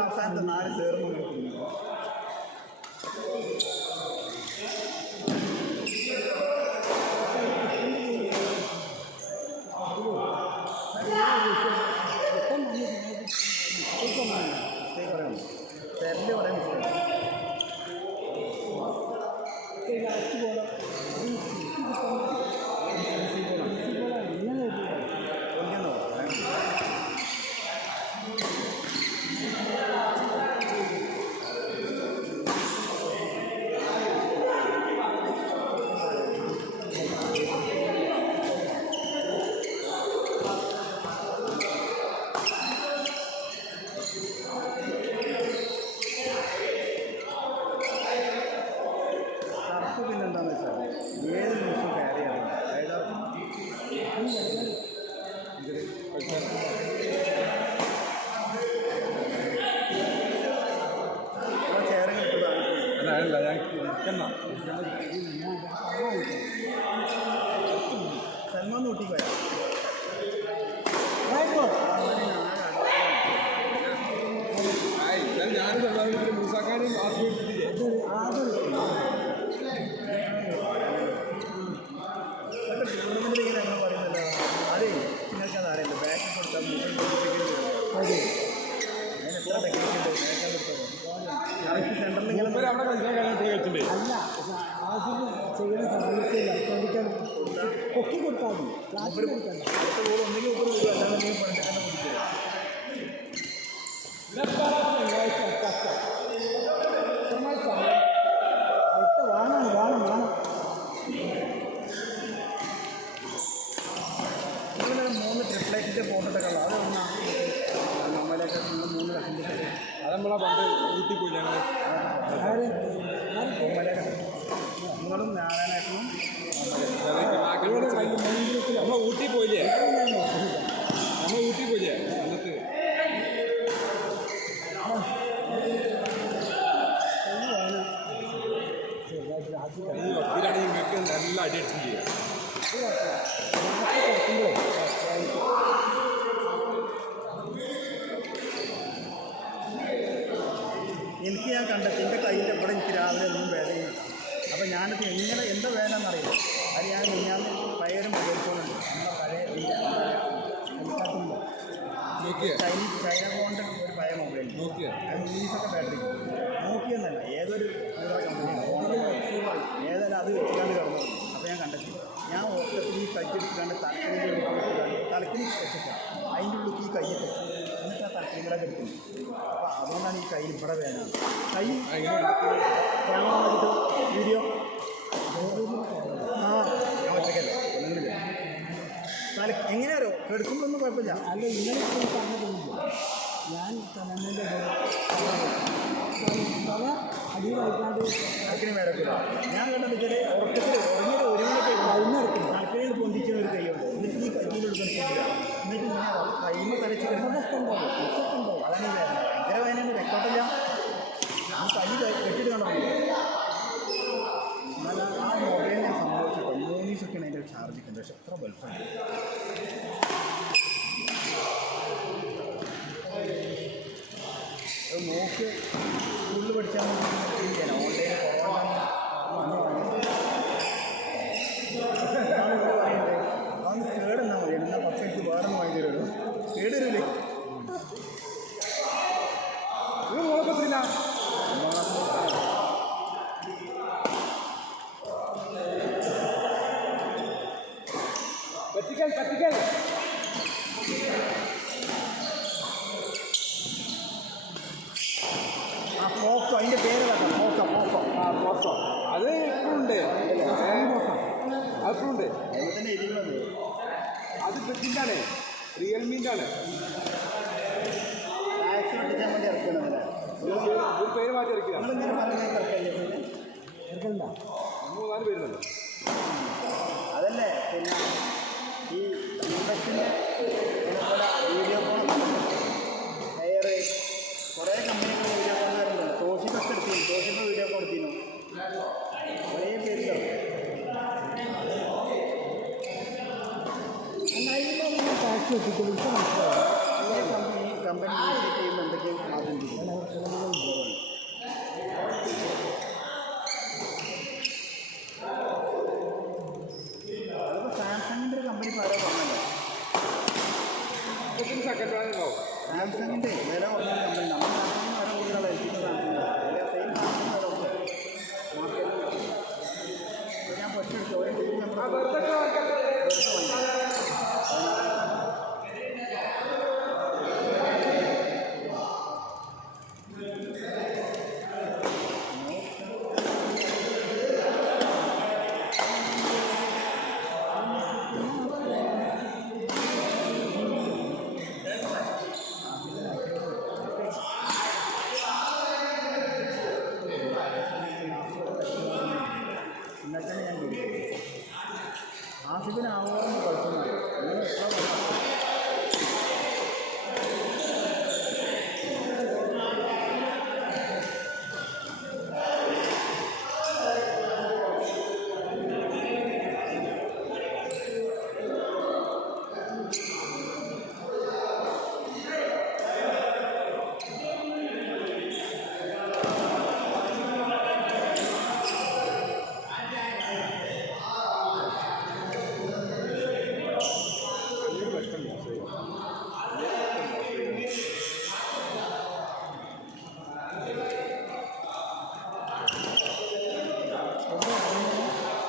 അവസാനത്തെ 4 ചേർന്ന് തെരല് പറയാൻ സൽമാൻ ഊട്ടിക്ക് പോയാ ഞാൻ മൂസാക്കാനും ആസ്വദിച്ചില്ലേ ടൂർണമെൻറ്റിൽ ഇങ്ങനെ ഞങ്ങൾ പറയുന്നല്ലോ അതേ നിങ്ങൾക്കത് അറിയില്ല ബാറ്റ് കൊടുത്താൽ അതിന് എത്ര ടെക്നിക്ക് ഉണ്ട് സെൻറ്ററിൽ ഇങ്ങനെ അവിടെ കളിച്ചിട്ടുണ്ട് അല്ല ആദ്യം ചെയ്യുന്ന സമയത്തില്ല കളിക്കാൻ പൊക്കി കൊടുത്താൽ മതി ക്ലാസ്സിൽ കൊടുക്കാൻ അടുത്ത ഗോൾ ഒന്നെങ്കിൽ ഒപ്പം കൊടുക്കും അല്ലാതെ പണിട്ടൊക്കെ കുടിക്കുക അടുത്ത വേണം വേണം വേണം ഇങ്ങനെ 3 ട്രിപ്ലൈറ്റിൻ്റെ ഫോട്ടോട്ടൊക്കെ ഉള്ള അതൊന്നാ നമ്മളൊക്കെ 3 ലക്ഷത്തിൻ്റെ അത് നമ്മളാ പണ്ട് ഊട്ടി പോയി ഞങ്ങൾ നിങ്ങളും നാരായണേട്ടനും നമ്മൾ ഊട്ടി പോയില്ലേ നമ്മൾ ഊട്ടി പോയില്ലേ അന്നത്ത് ഇതിലാണ് നിങ്ങൾക്ക് നല്ല അടി അടിച്ചു ചെയ്യുക എനിക്ക് ഞാൻ കണ്ടെത്തി എൻ്റെ കയ്യിൻ്റെ ഇവിടെ എനിക്ക് രാവിലെ ഒന്നും വേദനയില്ല അപ്പോൾ ഞാനിത് എങ്ങനെ എന്താ വേദനയെന്നറിയില്ല അത് ഞാൻ പയറും ഉപയോഗിക്കുന്നുണ്ട് നമ്മുടെ പഴയ ചൈന കൊണ്ട് ഒരു പഴയ മൊബൈൽ അത് ഇംഗ്ലീഷൊക്കെ ബാറ്ററി നോക്കിയെന്നല്ല ഏതൊരു കമ്പനിയാണ് ഏതായാലും അത് വെച്ചിട്ടാണ് കിടന്നത് അപ്പോൾ ഞാൻ കണ്ടെത്തി ഞാൻ ഒറ്റത്തിൽ ഈ കൈയ്യെടുക്കാണ്ട് തലക്കിന് വെച്ചിട്ട് അതിൻ്റെ ഉള്ളിൽ ഈ കൈയ്യിട്ട് എന്നിട്ട് ആ തലക്കിലൂടെ എടുക്കുന്നു അപ്പോൾ അതുകൊണ്ടാണ് ഈ കയ്യിൽ ഇവിടെ വേദന കൈ ക്യാമറ നോക്കിയിട്ട് വീഡിയോ ആ ഞാൻ ഒറ്റക്കല്ലേ ഒന്നുമില്ല എങ്ങനെയാരോ എടുക്കുമ്പോഴൊന്നും കുഴപ്പമില്ല അല്ല ഇന്നലെ പറഞ്ഞിട്ടില്ല ഞാൻ തലമുൻ്റെ തല അടി വൈകാണ്ട് തലക്കിന് മേലക്കില്ല ഞാൻ കണ്ടെന്ന് വെച്ചാൽ ഉറക്കത്തിൽ ഉറങ്ങിയത് 1 മണിക്ക് കഴിഞ്ഞെടുക്കുന്നു തലക്കിനിൽ പൊന്തിക്കുന്ന ഒരു കൈയുണ്ട് എന്നിട്ട് ഈ കയ്യിലെടുക്കാൻ പറ്റില്ല എന്നിട്ട് ഇങ്ങനെ കൈമ തലച്ച് കിടക്കുന്നുണ്ടാവും അതാണ് ഭയങ്കര വേദന രക്ഷോട്ടില്ല ആ കൈ കെട്ടിട്ട് കാണാൻ എന്നാൽ ആ മൊബൈൽ ഞാൻ സംഭവിച്ചിട്ട് 3 ദിവസമൊക്കെയാണ് അതിൻ്റെ ചാർജ് കിട്ടുന്നത് പക്ഷെ എത്ര ബൾബാണ് അത് നോക്കി സ്കൂളിൽ പഠിച്ചാൽ ഓൺലൈൻ അതൊന്ന് കേടെന്നാൽ മതി എന്നാൽ പത്ത് എനിക്ക് വേറെ ഒന്ന് വാങ്ങി തരുമല്ലോ കേട് വരില്ലേ കുഴപ്പമില്ല കത്തിക്കൽ ആ പോക്കോ അതിൻ്റെ പേര് കേട്ടോ പോക്കോ അത് ഇപ്പോഴുണ്ട് അതിപ്പോഴുണ്ട് അതിൽ തന്നെ എഴുതിയുള്ളത് അത് ഫ്രിഡ്ജിൻ്റെയാണ് റിയൽമീൻ്റെ ആണ് ടാക്സ് പഠിക്കാൻ വേണ്ടി ഇറക്കണമല്ലേ ഒരു പേര് മാറ്റി ഇറക്കുക നിങ്ങളിങ്ങനെ പറഞ്ഞാൽ ഇറക്കല്ലേ എടുക്കണ്ട 3-4 പേരുണ്ടല്ലോ അതല്ലേ പിന്നെ ഈ ഇൻഡക്ഷൻ്റെ ഇതേപോലെ വീഡിയോ കോൺ ഹെയർ കുറേ കമ്പനികൾ വീഡിയോ കോൺ വരുന്നുണ്ട് തോഷിപ്പൊക്കെ എടുത്തിരുന്നു തോഷിപ്പ് വീഡിയോ കോൺ എടുത്തിരുന്നു കുറേ പേരുണ്ടോ അതിനുള്ള ടാക്സ് എത്തിക്കൽ എനിക്ക് മനസ്സിലാവും. ഈ കമ്പനി ഇനിഷ്യേറ്റ് ചെയ്യുമ്പോൾ എന്തൊക്കെയും ആദ്യം ചെയ്യും. അതിപ്പോൾ സാംസങ്ങിൻ്റെ ഒരു കമ്പനി ഇപ്പോൾ ആരോ പറഞ്ഞല്ലോ. സെക്കൻഡ് ഹാൻഡ് ഉണ്ടാവും. സാംസങ്ങിൻ്റെ വില കുറഞ്ഞ കമ്പനി നമ്മൾ സാംസങ്ങിന് വില കൂടുതലാണ് ഏൽപ്പിക്കുന്ന സാംസങ് സെയിം സാംസങ് വില ഉണ്ട് മാർക്കറ്റിൽ. ഞാൻ പൊറ്റെടുത്തു ഒരു ടി വി നമ്മൾ ഉണ്ടാക്കാൻ ഞാൻ ചോദിച്ചു. ആസിഫിനാവുമെന്ന് കുഴപ്പമില്ല. നിങ്ങൾ എത്ര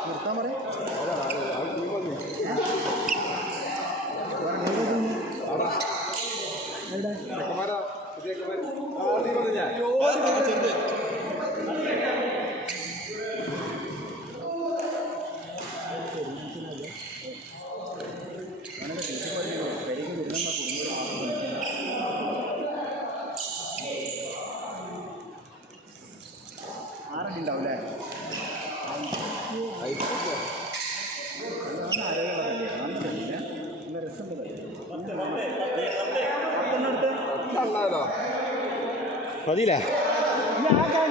നിർത്താൻ പറയും. എവിടെ ചെക്കന്മാരാ പുതിയ ചെറുത് ഞാനൊക്കെ തിരിച്ചു പറഞ്ഞു പെരിക്ക് വരുന്ന ആരൊക്കെ ഉണ്ടാവില്ലേ? നല്ല രസമുണ്ട്. ഉണ്ടാവല്ലോ മതിയില്ലേ? ഞാൻ